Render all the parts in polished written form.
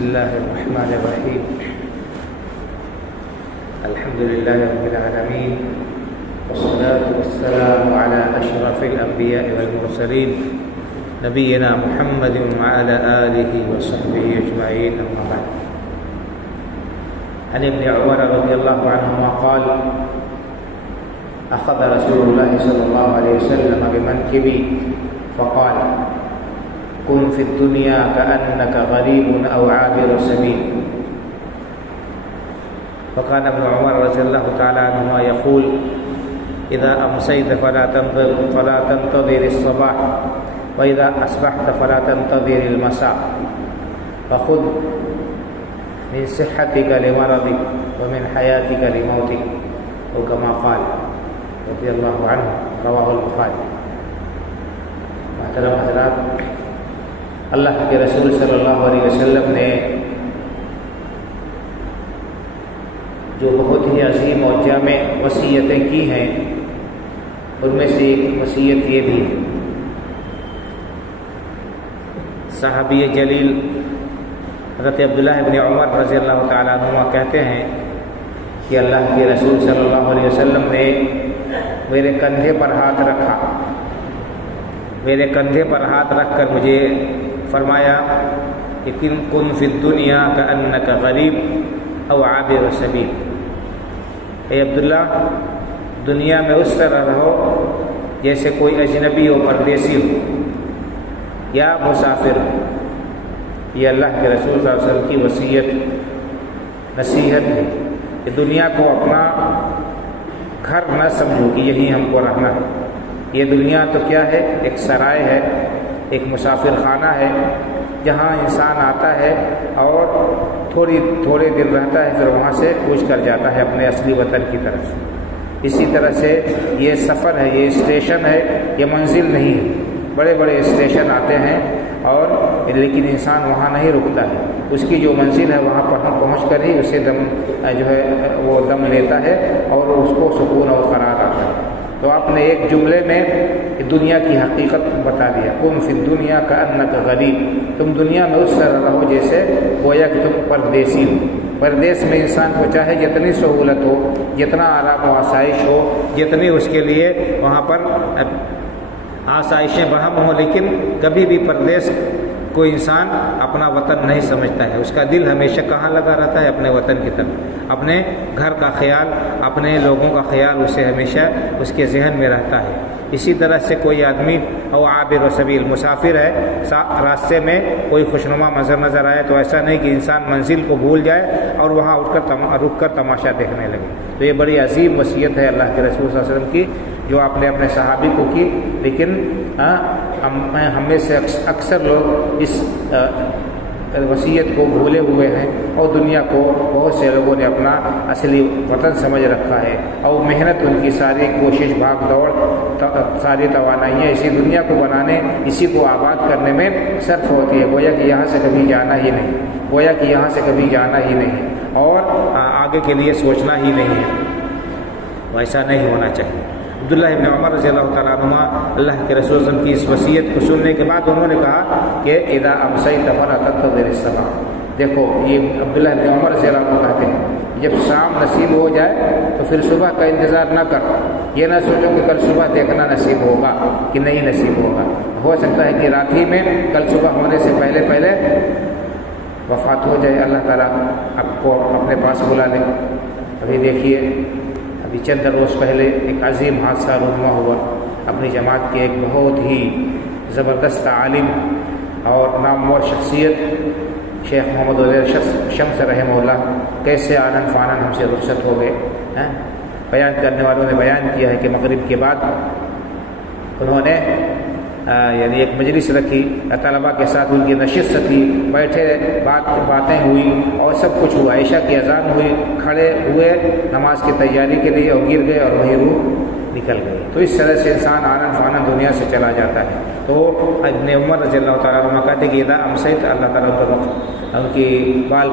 الله الرحمن الرحيم. الحمد لله رب العالمين، والصلاة والسلام على أشرف الأنبياء والمرسلين نبينا محمد وعلى آله وصحبه أجمعين، أما بعد. عن ابن عمر رضي الله عنهما قال: أخذ رسول الله صلى الله عليه وسلم بمنكبي فقال: كن في الدنيا كأنك غريب أو عابر سبيل. وكان ابن عمر رضي الله تعالى عنهما يقول: إذا أمسيت فلا تنتظر الصباح، وإذا أصبحت فلا تنتظر المساء، فخذ من صحتك لمرضك ومن حياتك لموتك، أو كما قال رضي الله عنه، رواه البخاري. محترم حضرات، اللہ کے رسول صلی اللہ علیہ وسلم نے جو بہت ہی عظیم اور جامع وصیتیں کی ہیں، ان میں سے ایک وصیت یہ بھی ہے. صحابی جلیل حضرت عبداللہ ابن عمر رضی اللہ تعالیٰ عنہما کہتے ہیں کہ اللہ کے رسول صلی اللہ علیہ وسلم نے میرے کندھے پر ہاتھ رکھا، میرے کندھے پر ہاتھ رکھ کر مجھے فرمایا کہ کن فی الدنیا کأنک غریب او عابر سبیل. اے عبداللہ، دنیا میں اس طرح رہو جیسے کوئی اجنبی ہو، پردیسی ہو یا مسافر ہو. یہ اللہ کے رسول صلی اللہ علیہ وسلم کی وصیت نصیحت ہے کہ دنیا کو اپنا گھر نہ سمجھو کہ یہی ہم کو رہنا ہے. یہ دنیا تو کیا ہے؟ ایک سرائے ہے، ایک مسافر خانہ ہے، جہاں انسان آتا ہے اور تھوڑے دن رہتا ہے، پھر وہاں سے کوچ کر جاتا ہے اپنے اصلی وطن کی طرف. اسی طرح سے یہ سفر ہے، یہ اسٹیشن ہے، یہ منزل نہیں ہے. بڑے بڑے اسٹیشن آتے ہیں اور لیکن انسان وہاں نہیں رکتا ہے. اس کی جو منزل ہے وہاں پر ہم پہنچ کر ہی اسے وہ دم لیتا ہے اور اس کو سکون اور قرار آتا ہے. تو آپ نے ایک جملے میں دنیا کی حقیقت بتا دیا. کن فی الدنیا کأنک غریب، تم دنیا میں اس طرح رہو جیسے گویا کہ تم پردیسی ہو. پردیس میں انسان کو چاہے جتنی سہولت ہو، جتنا آرام و آسائش ہو، جتنی اس کے لیے وہاں پر آسائشیں بہم ہوں، لیکن کبھی بھی پردیس کوئی انسان اپنا وطن نہیں سمجھتا ہے. اس کا دل ہمیشہ کہاں لگا رہتا ہے؟ اپنے وطن کی طرف. اپنے گھر کا خیال، اپنے لوگوں کا خیال اسے ہمیشہ اس کے ذہن میں رہتا ہے. اسی طرح سے کوئی آدمی او عابر و سبیل، مسافر ہے، راستے میں کوئی خوشنما منظر نظر آئے تو ایسا نہیں کہ انسان منزل کو بھول جائے اور وہاں رک کر تماشا دیکھنے لگے. تو یہ بڑی عظیم وصیت ہے اللہ کے رسول صلی اللہ علیہ وسلم کی، جو آپ نے اپنے صحابی کو کی. لیکن ہم میں سے اکثر لوگ اس وصیت کو بھولے ہوئے ہیں اور دنیا کو بہت سے لوگوں نے اپنا اصلی وطن سمجھ رکھا ہے، اور محنت، ان کی ساری کوشش، بھاگ دوڑ، ساری توانائیاں اسی دنیا کو بنانے، اسی کو آباد کرنے میں صرف ہوتی ہے. گویا کہ یہاں سے کبھی جانا ہی نہیں، گویا کہ یہاں سے کبھی جانا ہی نہیں اور آگے کے لیے سوچنا ہی نہیں ہے. ویسا نہیں ہونا چاہیے. عبداللہ ابن عمر رضی اللہ تعالیٰ عنہما اللہ کے رسول صلی اللہ علیہ وسلم کی اس وصیت کو سننے کے بعد انہوں نے کہا کہ اذا امسیت فلا تنتظر الصباح. دیکھو، یہ عبداللہ ابن عمر رضی اللہ عنہ کہتے ہیں جب شام نصیب ہو جائے تو پھر صبح کا انتظار نہ کرو. یہ نہ سوچو کہ کل صبح دیکھنا نصیب ہوگا کہ نہیں نصیب ہوگا. ہو سکتا ہے کہ رات ہی میں کل صبح ہونے سے پہلے وفات ہو جائے. اللہ تعالیٰ آپ کو اپنے پاس بلا لے. ابھی دیکھیے، ابھی چند روز پہلے ایک عظیم حادثہ رونما ہوا. اپنی جماعت کے ایک بہت ہی زبردست عالم اور نامور شخصیت شیخ محمد عزیر شمس رحمہ اللہ کیسے آنن فانن ہم سے رخصت ہو گئے. بیان کرنے والوں نے بیان کیا ہے کہ مغرب کے بعد انہوں نے یعنی ایک مجلس رکھی، طلباء کے ساتھ ان کی نشست تھی، بیٹھے، باتیں ہوئی اور سب کچھ ہوا. عشاء کی اذان ہوئی، کھڑے ہوئے نماز کی تیاری کے لیے اور گر گئے اور وہی روح نکل گئی. تو اس طرح سے انسان آنن فانن دنیا سے چلا جاتا ہے. تو ابن عمر رضی اللہ تعالیٰ عنہ کہتے کہ اذا امسیت، اللہ تعالیٰ ان کی بال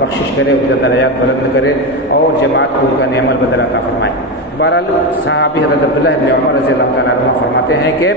بخشش کرے، ان کے درجات بلند کرے اور جماعت کو ان کا نعم البدل عطا فرمائے. بہرحال صحابی حضرت عبداللہ ابن عمر رضی اللہ تعالیٰ عنہ فرماتے ہیں کہ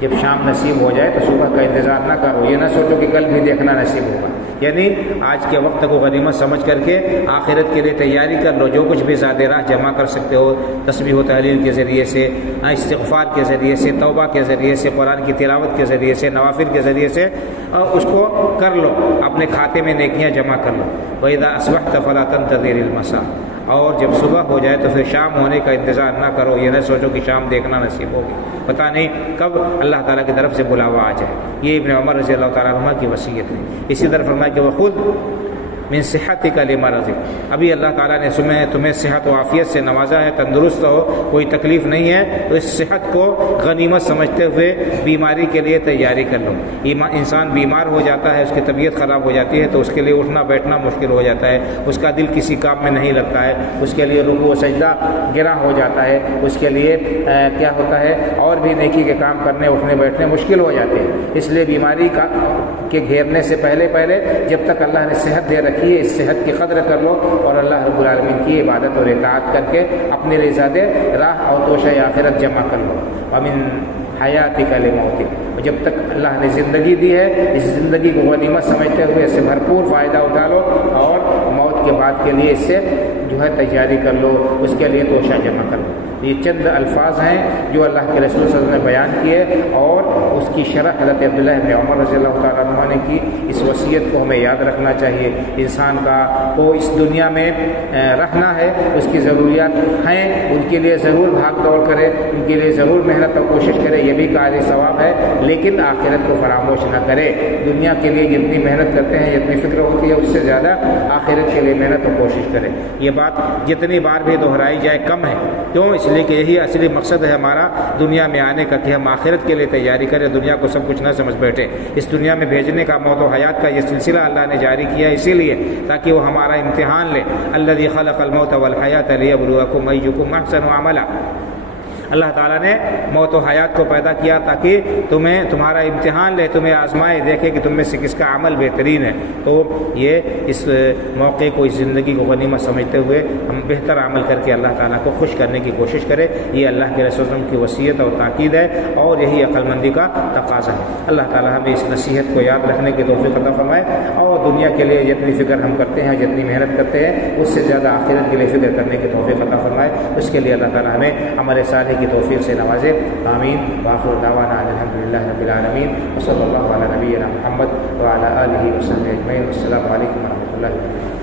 جب شام نصیب ہو جائے تو صبح کا انتظار نہ کرو، یہ نہ سوچو کہ کل بھی دیکھنا نصیب ہوگا، یعنی آج کے وقت کو غنیمت سمجھ کر کے آخرت کے لیے تیاری کر لو۔ جو کچھ بھی زاد راہ جمع کر سکتے ہو، تسبیح و تحلیل کے ذریعے سے، استغفار کے ذریعے سے، توبہ کے ذریعے سے، قرآن کی تلاوت کے ذریعے سے، نوافل کے ذریعے سے اس کو کر لو، اپنے کھاتے میں نیکیاں جمع کر لو۔ وَإِذَا أَصْبَحْتَ فَلَا تَنْتَظِرِ الْمَسَاءَ، اور جب صبح ہو جائے تو پھر شام ہونے کا انتظار نہ کرو، یہ نہ سوچو کہ شام دیکھنا نصیب ہوگی، پتہ نہیں کب اللہ تعالیٰ کی طرف سے بلاوا آ جائے۔ یہ ابن عمر رضی اللہ تعالیٰ عنہ کی وصیت ہے۔ اسی طرح فرمایا کہ وَخُذْ من صحتک لمرضک، ابھی اللہ تعالیٰ نے تمہیں صحت و عافیت سے نوازا ہے، تندرست ہو، کوئی تکلیف نہیں ہے، تو اس صحت کو غنیمت سمجھتے ہوئے بیماری کے لیے تیاری کر لو۔ انسان بیمار ہو جاتا ہے، اس کی طبیعت خراب ہو جاتی ہے تو اس کے لیے اٹھنا بیٹھنا مشکل ہو جاتا ہے، اس کا دل کسی کام میں نہیں لگتا ہے، اس کے لیے رکوع و سجدہ گراں ہو جاتا ہے، اس کے لیے کیا ہوتا ہے اور بھی نیکی کے کام کرنے اٹھنے بیٹھنے مشکل ہو جاتے ہیں۔ اس لیے بیماری کے گھیرنے سے پہلے جب تک اللہ نے صحت دے رکھی ہے، اس صحت کی قدر کر لو اور اللہ رب العالمین کی عبادت اور اطاعت کر کے اپنے لیے زیادہ راہ اور توشہ آخرت جمع کر لو۔ ومن حیاتک لموتک، جب تک اللہ نے زندگی دی ہے اس زندگی کو غنیمت سمجھتے ہوئے اس سے بھرپور فائدہ اٹھا لو، اور موت کے بعد کے لیے اس سے جو ہے تیاری کر لو، اس کے لیے توشہ جمع کر لو۔ یہ چند الفاظ ہیں جو اللہ کے رسول صلی اللہ علیہ وسلم نے بیان کیے، اور اس کی شرح حضرت عبداللہ بن عمر رضی اللہ تعالیٰ عنہ نے کی۔ اس وصیت کو ہمیں یاد رکھنا چاہیے۔ انسان کو اس دنیا میں رہنا ہے، اس کی ضروریات ہیں، ان کے لیے ضرور بھاگ دوڑ کرے، ان کے لیے ضرور محنت اور کوشش کرے، یہ بھی قابل ثواب ہے، لیکن آخرت کو فراموش نہ کرے۔ دنیا کے لیے جتنی محنت کرتے ہیں، جتنی فکر ہوتی ہے، اس سے زیادہ آخرت کے لیے محنت اور کوشش کرے۔ یہ بات جتنی بار بھی دہرائی جائے کم ہے، کیوں؟ اس لیے کہ یہی اصلی مقصد ہے ہمارا دنیا میں آنے کا، کہ ہم آخرت کے لیے تیاری کریں، دنیا کو سب کچھ نہ سمجھ بیٹھے۔ اس دنیا میں بھیجنے کا، موت و حیات کا یہ سلسلہ اللہ نے جاری کیا اسی لیے تاکہ وہ ہمارا امتحان لے۔ الذی خلق الموت والحیات لیبلوکم ایکم احسن عملا، اللہ تعالیٰ نے موت و حیات کو پیدا کیا تاکہ تمہارا امتحان لے، تمہیں آزمائے، دیکھے کہ تم میں سے کس کا عمل بہترین ہے۔ تو یہ اس موقع کو، اس زندگی کو غنیمت سمجھتے ہوئے ہم بہتر عمل کر کے اللہ تعالیٰ کو خوش کرنے کی کوشش کریں۔ یہ اللہ کے رسول وسلم کی وصیت اور تاکید ہے، اور یہی عقل مندی کا تقاضا ہے۔ اللہ تعالیٰ ہمیں اس نصیحت کو یاد رکھنے کی توفیق عطا فرمائے، اور دنیا کے لیے جتنی فکر ہم کرتے ہیں، جتنی محنت کرتے ہیں، اس سے زیادہ آخرت کے لیے فکر کرنے کی توفیق عطا فرمائے۔ اس کے لیے اللہ تعالیٰ ہمیں ہمارے صالح کی توفیق سے نوازے۔ آمین۔ وآخر دعوانا الحمدللہ رب العالمین، وصلی اللہ علی نبینا محمد وعلی آلہ وصحبہ اجمعین۔ السلام علیکم ورحمۃ اللہ وبرکاتہ۔